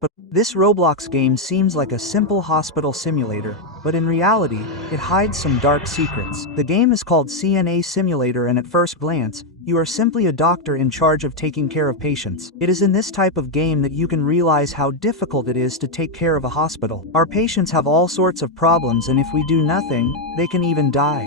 But this Roblox game seems like a simple hospital simulator, but in reality, it hides some dark secrets. The game is called CNA Simulator, and at first glance, you are simply a doctor in charge of taking care of patients. It is in this type of game that you can realize how difficult it is to take care of a hospital. Our patients have all sorts of problems, and if we do nothing, they can even die.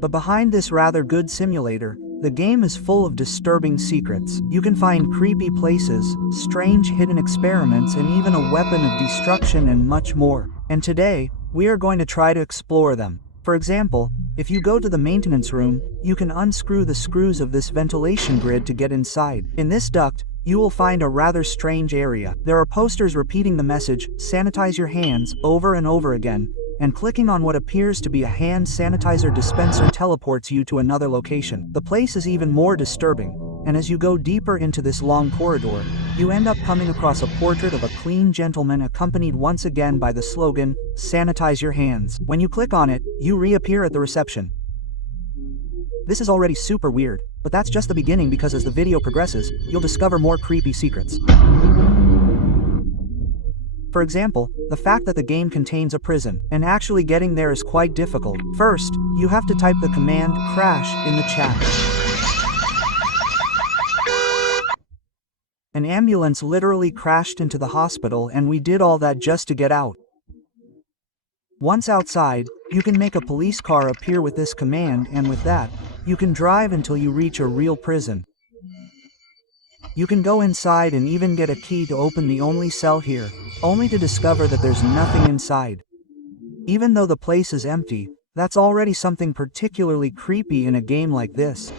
But behind this rather good simulator, the game is full of disturbing secrets. You can find creepy places, strange hidden experiments, and even a weapon of destruction and much more. And today, we are going to try to explore them. For example, if you go to the maintenance room, you can unscrew the screws of this ventilation grid to get inside. In this duct, you will find a rather strange area. There are posters repeating the message, "Sanitize your hands," over and over again, and clicking on what appears to be a hand sanitizer dispenser teleports you to another location. The place is even more disturbing, and as you go deeper into this long corridor, you end up coming across a portrait of a clean gentleman accompanied once again by the slogan, "Sanitize your hands." When you click on it, you reappear at the reception. This is already super weird, but that's just the beginning, because as the video progresses, you'll discover more creepy secrets. For example, the fact that the game contains a prison, and actually getting there is quite difficult. First, you have to type the command "crash" in the chat. An ambulance literally crashed into the hospital, and we did all that just to get out. Once outside, you can make a police car appear with this command, and with that, you can drive until you reach a real prison. You can go inside and even get a key to open the only cell here, only to discover that there's nothing inside. Even though the place is empty, that's already something particularly creepy in a game like this.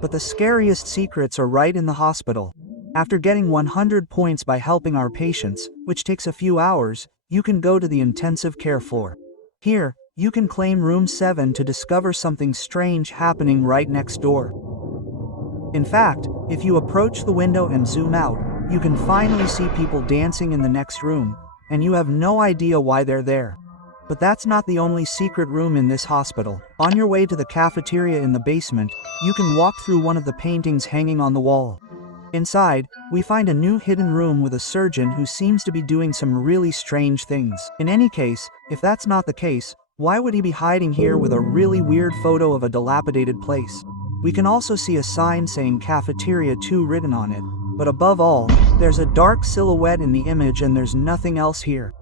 But the scariest secrets are right in the hospital. After getting 100 points by helping our patients, which takes a few hours, you can go to the intensive care floor. Here, you can claim room 7 to discover something strange happening right next door. In fact, if you approach the window and zoom out, you can finally see people dancing in the next room, and you have no idea why they're there. But that's not the only secret room in this hospital. On your way to the cafeteria in the basement, you can walk through one of the paintings hanging on the wall. Inside, we find a new hidden room with a surgeon who seems to be doing some really strange things. In any case, if that's not the case, why would he be hiding here with a really weird photo of a dilapidated place? We can also see a sign saying Cafeteria 2 written on it, but above all, there's a dark silhouette in the image and there's nothing else here.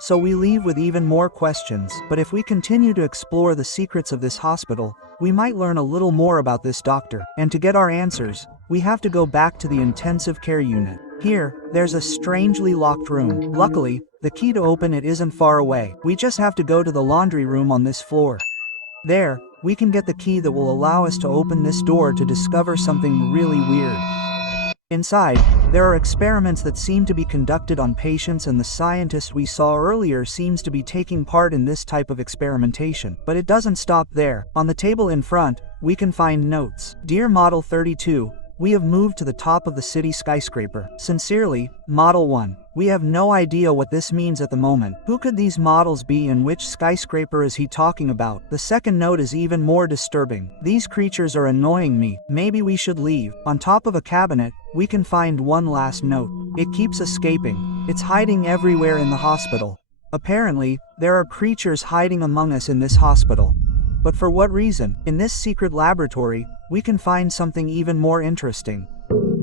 So we leave with even more questions, but if we continue to explore the secrets of this hospital, we might learn a little more about this doctor. And to get our answers, we have to go back to the intensive care unit. Here, there's a strangely locked room. Luckily, the key to open it isn't far away. We just have to go to the laundry room on this floor. There, we can get the key that will allow us to open this door to discover something really weird. Inside, there are experiments that seem to be conducted on patients, and the scientist we saw earlier seems to be taking part in this type of experimentation. But it doesn't stop there. On the table in front, we can find notes. "Dear Model 32, we have moved to the top of the city skyscraper. Sincerely, Model 1. We have no idea what this means at the moment. Who could these models be, and which skyscraper is he talking about?" The second note is even more disturbing. "These creatures are annoying me. Maybe we should leave." On top of a cabinet, we can find one last note. "It keeps escaping. It's hiding everywhere in the hospital." Apparently, there are creatures hiding among us in this hospital. But for what reason? In this secret laboratory, we can find something even more interesting.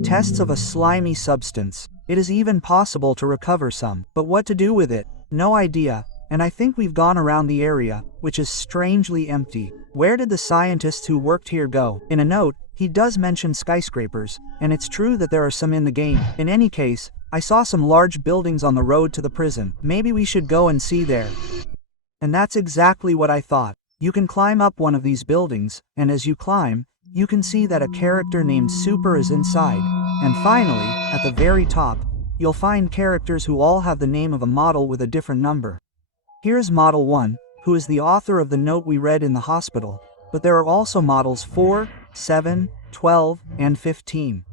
Tests of a slimy substance. It is even possible to recover some. But what to do with it? No idea, and I think we've gone around the area, which is strangely empty. Where did the scientists who worked here go? In a note, he does mention skyscrapers, and it's true that there are some in the game. In any case, I saw some large buildings on the road to the prison. Maybe we should go and see there. And that's exactly what I thought. You can climb up one of these buildings, and as you climb, you can see that a character named Super is inside. And finally, at the very top, you'll find characters who all have the name of a model with a different number. Here's Model 1, who is the author of the note we read in the hospital, but there are also models 4, 7, 12, and 15.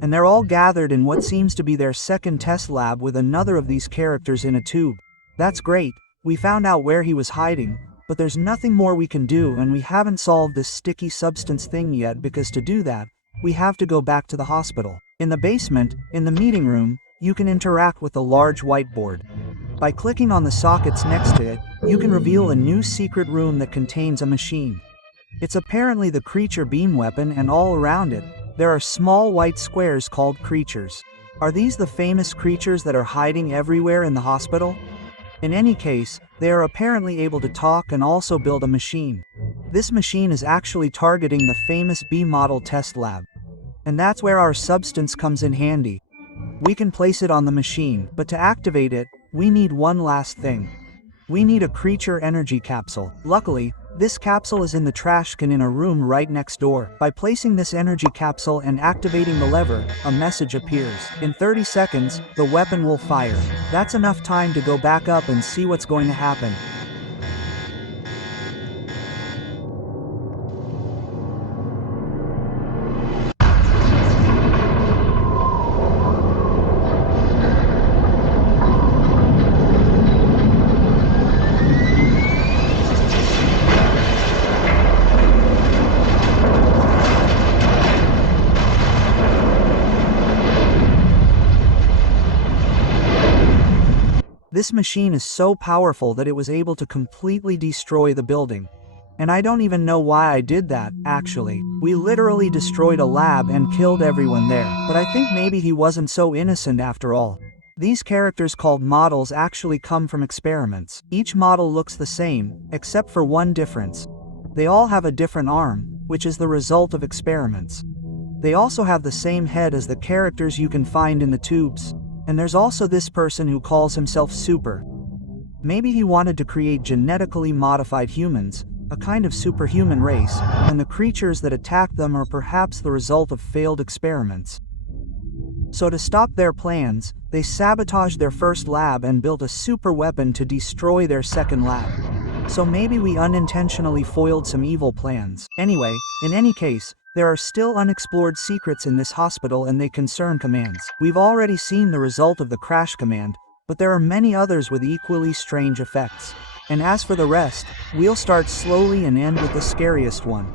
And they're all gathered in what seems to be their second test lab with another of these characters in a tube. That's great, we found out where he was hiding, but there's nothing more we can do, and we haven't solved this sticky substance thing yet, because to do that, we have to go back to the hospital. In the basement, in the meeting room, you can interact with a large whiteboard. By clicking on the sockets next to it, you can reveal a new secret room that contains a machine. It's apparently the creature beam weapon, and all around it, there are small white squares called creatures. Are these the famous creatures that are hiding everywhere in the hospital? In any case, they are apparently able to talk and also build a machine. This machine is actually targeting the famous B model test lab. And that's where our substance comes in handy. We can place it on the machine, but to activate it, we need one last thing. We need a creature energy capsule. Luckily, this capsule is in the trash can in a room right next door. By placing this energy capsule and activating the lever, a message appears. In 30 seconds, the weapon will fire. That's enough time to go back up and see what's going to happen. This machine is so powerful that it was able to completely destroy the building. And I don't even know why I did that, actually. We literally destroyed a lab and killed everyone there. But I think maybe he wasn't so innocent after all. These characters called models actually come from experiments. Each model looks the same, except for one difference. They all have a different arm, which is the result of experiments. They also have the same head as the characters you can find in the tubes. And there's also this person who calls himself Super. Maybe he wanted to create genetically modified humans, a kind of superhuman race, and the creatures that attack them are perhaps the result of failed experiments. So to stop their plans, they sabotaged their first lab and built a super weapon to destroy their second lab. So maybe we unintentionally foiled some evil plans. Anyway, in any case, there are still unexplored secrets in this hospital, and they concern commands. We've already seen the result of the crash command, but there are many others with equally strange effects. And as for the rest, we'll start slowly and end with the scariest one.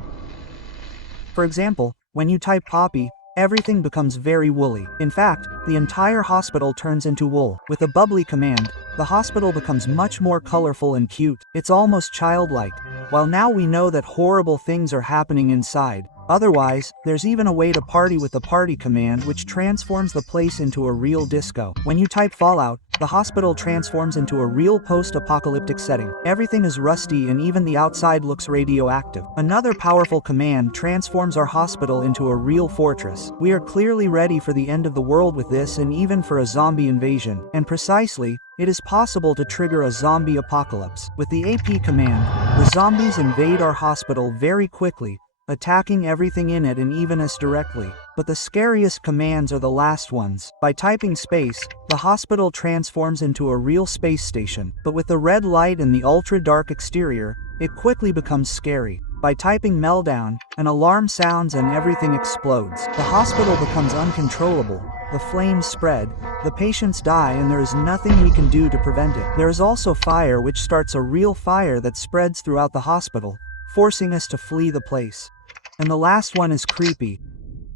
For example, when you type Poppy, everything becomes very woolly. In fact, the entire hospital turns into wool. With a bubbly command, the hospital becomes much more colorful and cute. It's almost childlike. While now we know that horrible things are happening inside. Otherwise, there's even a way to party with the party command, which transforms the place into a real disco. When you type Fallout, the hospital transforms into a real post-apocalyptic setting. Everything is rusty and even the outside looks radioactive. Another powerful command transforms our hospital into a real fortress. We are clearly ready for the end of the world with this, and even for a zombie invasion. And precisely, it is possible to trigger a zombie apocalypse. With the AP command, the zombies invade our hospital very quickly, attacking everything in it and even us directly. But the scariest commands are the last ones. By typing space, the hospital transforms into a real space station. But with the red light and the ultra-dark exterior, it quickly becomes scary. By typing meltdown, an alarm sounds and everything explodes. The hospital becomes uncontrollable. The flames spread, the patients die, and there is nothing we can do to prevent it. There is also fire, which starts a real fire that spreads throughout the hospital, forcing us to flee the place. And the last one is creepy.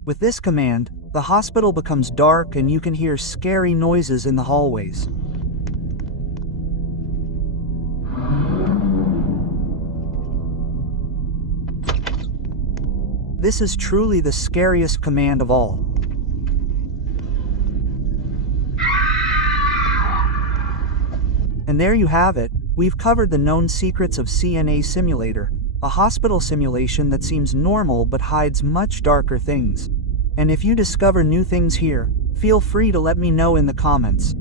With this command, the hospital becomes dark and you can hear scary noises in the hallways. This is truly the scariest command of all. And there you have it, we've covered the known secrets of CNA Simulator, a hospital simulation that seems normal but hides much darker things. And if you discover new things here, feel free to let me know in the comments.